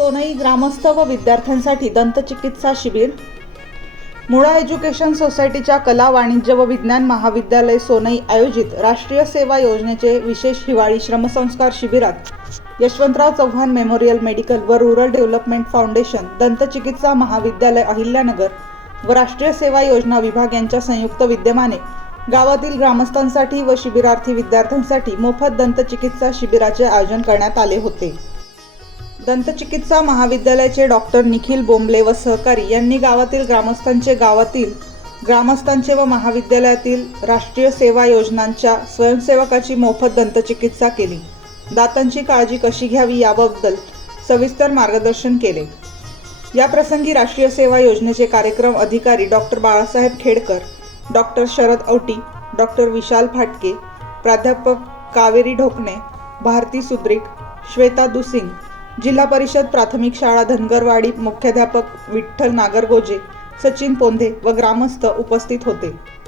सोनई ग्रामस्थ व विद्यार्थ्यांसाठी दंतचिकित्सा शिबिर. मुळा एज्युकेशन सोसायटीच्या कला वाणिज्य व विज्ञान महाविद्यालय सोनई आयोजित राष्ट्रीय सेवा योजनेचे विशेष हिवाळी श्रमसंस्कार शिबिरात यशवंतराव चव्हाण मेमोरियल मेडिकल व रुरल डेव्हलपमेंट फाउंडेशन दंतचिकित्सा महाविद्यालय अहिल्यानगर व राष्ट्रीय सेवा योजना विभाग यांच्या संयुक्त विद्यमाने गावातील ग्रामस्थांसाठी व शिबिरार्थी विद्यार्थ्यांसाठी मोफत दंतचिकित्सा शिबिराचे आयोजन करण्यात आले होते. दंतचिकित्सा महाविद्यालयाचे डॉक्टर निखिल बोंबले व सहकारी यांनी गावातील ग्रामस्थांचे गावातील ग्रामस्थांचे व महाविद्यालयातील राष्ट्रीय सेवा योजनांच्या स्वयंसेवकाची मोफत दंतचिकित्सा केली. दातांची काळजी कशी घ्यावी याबद्दल सविस्तर मार्गदर्शन केले. या प्रसंगी राष्ट्रीय सेवा योजनेचे कार्यक्रम अधिकारी doctor Balasaheb Khedkar doctor Sharad Auti doctor Vishal Phatke प्राध्यापक कावेरी ढोकणे भारती सुद्रिक श्वेता दुसिंग जिल्हा परिषद प्राथमिक शाळा धनगरवाडी मुख्याध्यापक विठ्ठल नागरगोजे सचिन पोंधे व ग्रामस्थ उपस्थित होते.